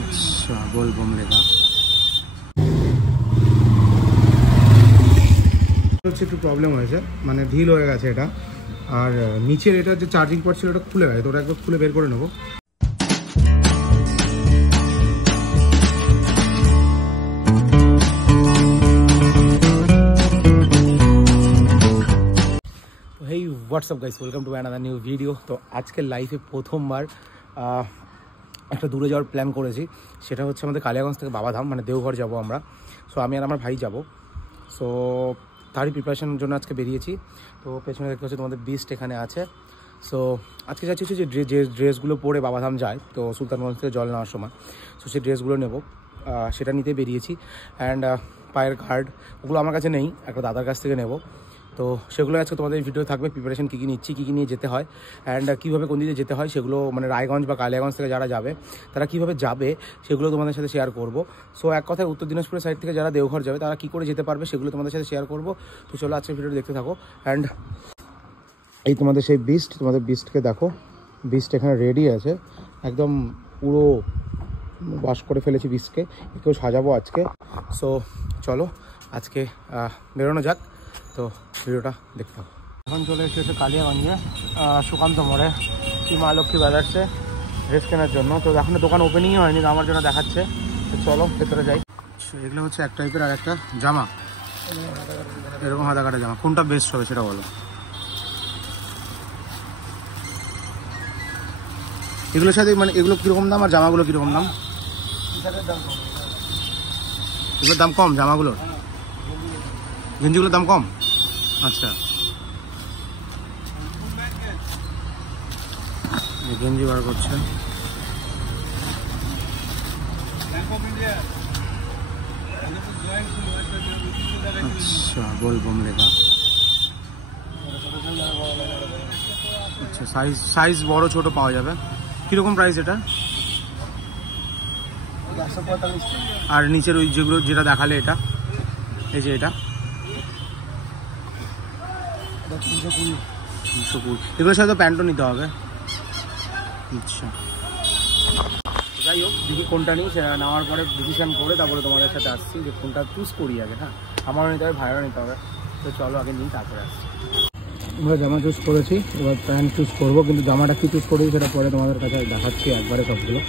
अच्छा बोलबम लेगा হচ্ছে একটু প্রবলেম হয়েছে, মানে ঢিল হয়ে গেছে এটা। আর নিচের এটা যে চার্জিং পয়েন্ট ছিল ওটা খুলে গেছে, তো ওটা একবার খুলে বের করে নেবো। Hey what's up guys, welcome to another new video. তো আজকে লাইফে প্রথমবার একটা দূরে যাওয়ার প্ল্যান করেছি, সেটা হচ্ছে আমাদের কালিয়াগঞ্জ থেকে বাবাধাম, মানে দেওঘর যাব আমরা। সো আমি আর আমার ভাই যাব। সো তারই প্রিপারেশনের জন্য আজকে বেরিয়েছি। তো পেছনে দেখতে হচ্ছে তোমাদের বিস্ট এখানে আছে। সো আজকে চাচ্ছি যে ড্রেসগুলো পরে বাবাধাম যায়, তো সুলতানগঞ্জ থেকে জল নেওয়ার সময়। সো সেই ড্রেসগুলো নেব, সেটা নিতে বেরিয়েছি। অ্যান্ড পায়ের গার্ড ওগুলো আমার কাছে নেই, একটা দাদার কাছ থেকে নেব। তো সেগুলো আজকে তোমাদের ভিডিও থাকবে, প্রিপারেশন কী কী নিচ্ছি, কী কী নিয়ে যেতে হয়, অ্যান্ড কীভাবে কোন দিকে যেতে হয় সেগুলো, মানে রায়গঞ্জ বা কালিয়াগঞ্জ থেকে যারা যাবে তারা কীভাবে যাবে সেগুলো তোমাদের সাথে শেয়ার করব। সো এক কথায় উত্তর দিনাজপুরের সাইড থেকে যারা দেওঘর যাবে তারা কী করে যেতে পারবে সেগুলো তোমাদের সাথে শেয়ার করব। তো চলো আজকের ভিডিওটা দেখতে থাকো। অ্যান্ড এই তোমাদের সেই বিস্ট, তোমাদের বিস্টকে দেখো, বিস্ট এখানে রেডি আছে, একদম পুরো ওয়াশ করে ফেলেছি বিস্টকে, একেও সাজাবো আজকে। সো চলো আজকে বেরোনো যাক। তো ভিডিওটা দেখতে হবে। এখন চলে এসেছে কালিয়াগঞ্জে সুকান্ত মোড়ে মা লক্ষ্মী ব্রাদার্সে ড্রেস কেনার জন্য। তো এখনো দোকান ওপেনিংই হয়নি, আমার জন্য দেখাচ্ছে। তো চলো ভেতরে যাই। এগুলো হচ্ছে এক টাইপের, আর একটা জামা, এরকম হাতা কাটা জামা, কোনটা বেস্ট হবে সেটা বলো। এগুলোর সাথে মানে এগুলো কীরকম দাম আর জামাগুলো কীরকম দাম? এগুলোর দাম কম, জামাগুলোর, গেঞ্জিগুলোর দাম কম। আচ্ছা, গেঞ্জি বার করছে। আচ্ছা बोलबम लेगा। আচ্ছা সাইজ বড় ছোট পাওয়া যাবে। কিরকম প্রাইস এটা? আর নিচের ওই যেগুলো যেটা দেখালে এটা, এই যে এটা 320। এগুলোর সাথে প্যান্টও নিতে হবে। আচ্ছা যাই হোক, যদি কোনটা নিই সেটা নেওয়ার পরে ডিসিশন করে তারপরে তোমাদের সাথে আসছি যে কোনটা চুজ করি আগে। হ্যাঁ, আমারও নিতে হবে, ভাইয়েরও নিতে হবে। তো চলো আগে নিই তারপরে আসছি। আমরা জামা চুজ করেছি, এবার প্যান্ট চুজ করবো, কিন্তু জামাটা কি চুজ করেছি সেটা পরে তোমাদের কাছে দেখাচ্ছি একবারে সবগুলো।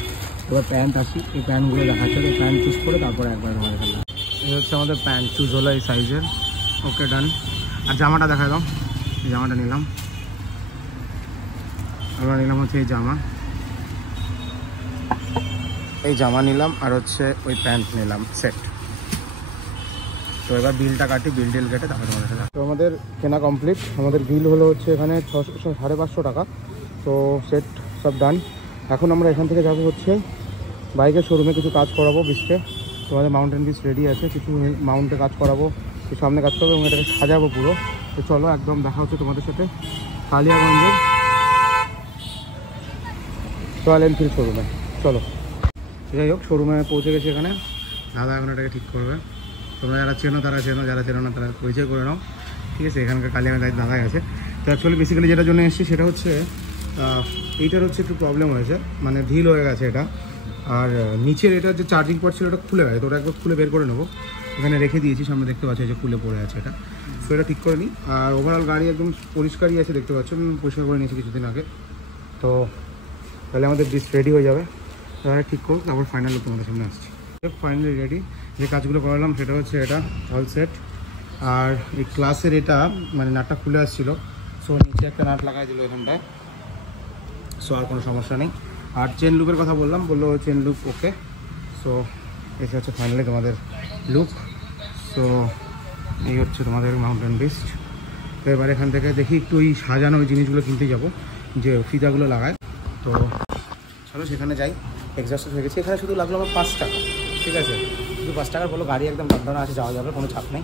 এবার প্যান্ট আসি, এই প্যান্টগুলো দেখাচ্ছে, তো প্যান্ট চুজ করে তারপরে একবারে তোমাদের কাছে। এই হচ্ছে আমাদের প্যান্ট চুজ হলো এই সাইজের। ওকে ডান। আর জামাটা দেখা দাও, এই জামাটা নিলাম। এবার নিলাম হচ্ছে এই জামা, এই জামা নিলাম, আর হচ্ছে ওই প্যান্ট নিলাম সেট। তো এবার বিলটা কাটি, বিল কেটে তারপরে তোমাদের সাথে। তো আমাদের কেনা কমপ্লিট, আমাদের বিল হলো হচ্ছে এখানে 550 টাকা। তো সেট সব ডান। এখন আমরা এখান থেকে যাব হচ্ছে বাইকের শোরুমে, কিছু কাজ করাবো বিস্টে। তোমাদের মাউন্টেন বিচ রেডি আছে, কিছু মাউন্টে কাজ করাবো, কিছু সামনে কাজ করবো এবং এটাকে সাজাবো পুরো। তো চলো একদম দেখা হচ্ছে তোমাদের সাথে কালিয়াগঞ্জের রয়্যাল এনফিল্ড শোরুমে। চলো, যাই হোক শোরুমে পৌঁছে গেছি। এখানে দাদা এখন এটাকে ঠিক করবে। তোমরা যারা চেনো তারা চেনো, যারা চেনো না তারা পরিচয় করে নাও, ঠিক আছে? এখানকার কালিয়াগঞ্জ দাদাই আছে। তো অ্যাকচুয়ালি বেসিক্যালি যেটার জন্য এসেছি সেটা হচ্ছে এইটার হচ্ছে একটু প্রবলেম হয়েছে, মানে ঢিল হয়ে গেছে এটা। আর নিচের এটা যে চার্জিং পয়েন্ট ছিল ওটা খুলে গেছে, তো ওটা একবার খুলে বের করে নেবো। এখানে রেখে দিয়েছি, সামনে দেখতে পাচ্ছি যে খুলে পড়ে আছে এটা। তো এটা ঠিক করে নিই। আর ওভারঅল গাড়ি একদম পরিষ্কারই আছে, দেখতে পাচ্ছ, পরিষ্কার করে নিয়েছি কিছুদিন আগে। তো তাহলে আমাদের ডিস রেডি হয়ে যাবে। তাহলে ঠিক করুক, তারপর ফাইনাল তোমাদের সামনে আসছি। Finally ready. যে কাজগুলো করালাম সেটা হচ্ছে এটা অল সেট। আর এই ক্লাসের এটা মানে নাটটা খুলে আসছিলো, সো নিচে একটা নাট লাগাই দিল এখানটায়। সো আর কোনো সমস্যা নেই। আর চেন লুকের কথা বললো চেন লুক ওকে। সো এসে হচ্ছে ফাইনালি তোমাদের লুক। সো এই হচ্ছে তোমাদের মাউন্টেন বিস্ট। তো এবার এখান থেকে দেখি একটু ওই সাজানো ওই জিনিসগুলো কিনতে যাব, যে ফিতাগুলো লাগায়। তো চলো সেখানে যাই। এক্সস্টেড হয়ে গেছে, এখানে শুধু লাগলো আমার 5 টাকা, ঠিক আছে? শুধু 5 টাকার বলো, গাড়ি একদম লকডাউনে আছে, যাওয়া যাবে, কোনো চাপ নেই।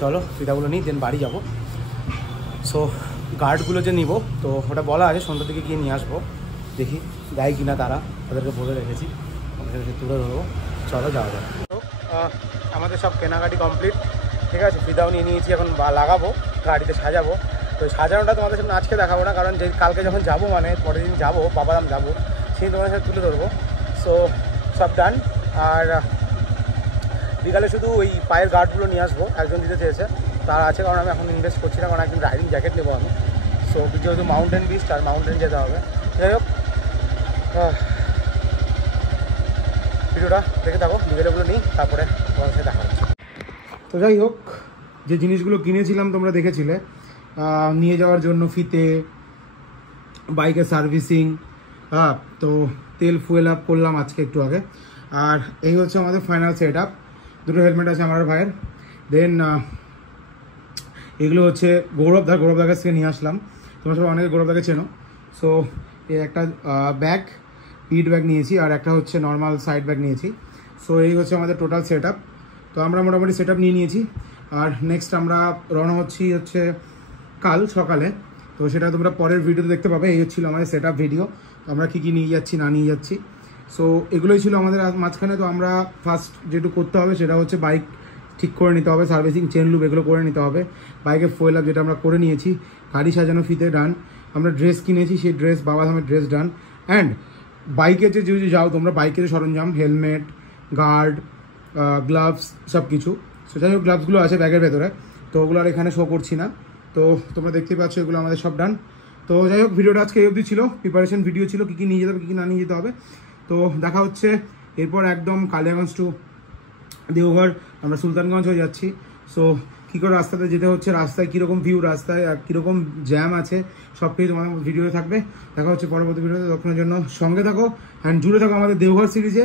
চলো ফিতাগুলো নিই, দেন বাড়ি যাব। সো গার্ডগুলো যে নিব, তো ওটা বলা আছে সন্ধ্যার দিকে গিয়ে নিয়ে আসবো। দেখি দেয় কিনা তারা, তাদেরকে বলে রেখেছি, ওদেরকে তুলে ধরবো। চলো যাওয়া যাবে। তো আমাদের সব কেনাকাটি কমপ্লিট, ঠিক আছে, ফিতাও নিয়ে নিয়েছি, এখন লাগাবো, গাড়িতে সাজাবো। তো সাজানোটা তোমাদের সামনে আজকে দেখাবো না, কারণ যে কালকে যখন যাবো, মানে পরের দিন যাবো বাবাধাম যাবো, সেই তোমাদের সাথে তুলে ধরবো। সো সব ডান। আর বিকালে শুধু ওই পায়ের গার্ডগুলো নিয়ে আসবো, একজন দিতে চেয়েছে, তার আছে, কারণ আমি এখন ইনভেস্ট করছি না, কারণ একদিন রাইডিং জ্যাকেট নেবো আমি। সো যেহেতু মাউন্টেন বিস্ট আর মাউন্টেন যেতে হবে। যাই হোক, ভিডিওটা দেখে থাকো, বিকেলেগুলো নিই, তারপরে তোমার সাথে দেখা হচ্ছে। তো যাই হোক, যে জিনিসগুলো কিনেছিলাম তোমরা দেখেছিলে নিয়ে যাওয়ার জন্য, ফিতে, বাইকের সার্ভিসিং, হ্যাঁ, তো তেল ফুয়েল আপ করলাম আজকে একটু আগে। আর এই হচ্ছে আমাদের ফাইনাল সেট আপ। দুটো হেলমেট আছে আমার ভাইয়ের। দেন এগুলো হচ্ছে গৌরবদার কাছ থেকে নিয়ে আসলাম। তোমরা সবাই অনেকে গৌরবদাকে চেনো। সো এই একটা ব্যাগ, পিট ব্যাগ নিয়েছি, আর একটা হচ্ছে নর্মাল সাইড ব্যাগ নিয়েছি। সো এই হচ্ছে আমাদের টোটাল সেট আপ। তো আমরা মোটামুটি সেট আপ নিয়ে নিয়েছি। আর নেক্সট আমরা রওনা হচ্ছে কাল সকালে। তো সেটা তোমরা পরের ভিডিওতে দেখতে পাবে। এই হচ্ছিল আমাদের সেট আপ ভিডিও, আমরা কী কী নিয়ে যাচ্ছি না নিয়ে যাচ্ছি। সো এগুলোই ছিল আমাদের মাঝখানে। তো আমরা ফার্স্ট যেটু করতে হবে সেটা হচ্ছে বাইক ঠিক করে নিতে হবে, সার্ভিসিং, চেন লুপ এগুলো করে নিতে হবে। বাইকে ফুয়েল আপ যেটা আমরা করে নিয়েছি, গাড়ি সাজানো, ফিতে ডান। আমরা ড্রেস কিনেছি, সেই ড্রেস, বাবাধামের ড্রেস ডান। অ্যান্ড বাইকে যদি যাও তোমরা, বাইকের সরঞ্জাম, হেলমেট, গার্ড, গ্লাভস, সব কিছু। সো যাই হোক, গ্লাভসগুলো আছে ব্যাগের ভেতরে, তো ওগুলো আর এখানে শো করছি না। তো তোমরা দেখতেই পাচ্ছ এগুলো আমাদের সব ডান। তো যাই হোক, ভিডিওটা আজকে এই অবধি ছিল, প্রিপারেশন ভিডিও ছিল, কী কী নিয়ে যেতে হবে, কী কী না নিয়ে যেতে হবে। তো দেখা হচ্ছে এরপর একদম কালিয়াগঞ্জ টু দেওঘর, আমরা সুলতানগঞ্জ হয়ে যাচ্ছি। সো কী করে রাস্তাতে যেতে হচ্ছে, রাস্তায় কীরকম ভিউ, রাস্তায় কীরকম জ্যাম আছে, সব কিছু তোমাদের ভিডিওতে থাকবে। দেখা হচ্ছে পরবর্তী ভিডিওতে। তখনের জন্য সঙ্গে থাকো অ্যান্ড জুড়ে থাকো আমাদের দেওঘর সিরিজে,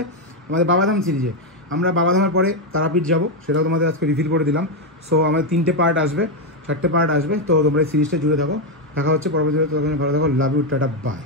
আমাদের বাবাধাম সিরিজে। আমরা বাবাধামের পরে তারাপীঠ যাবো, সেটাও তোমাদের আজকে রিভিল করে দিলাম। সো আমাদের 3টে পার্ট আসবে, 4টে পার্ট আসবে। তো তোমরা এই সিরিজটা জুড়ে থাকো। দেখা হচ্ছে পরবর্তী ভিডিওতে। তখন ভালো থাকো, লাভ ইউ, টাটা, বাই।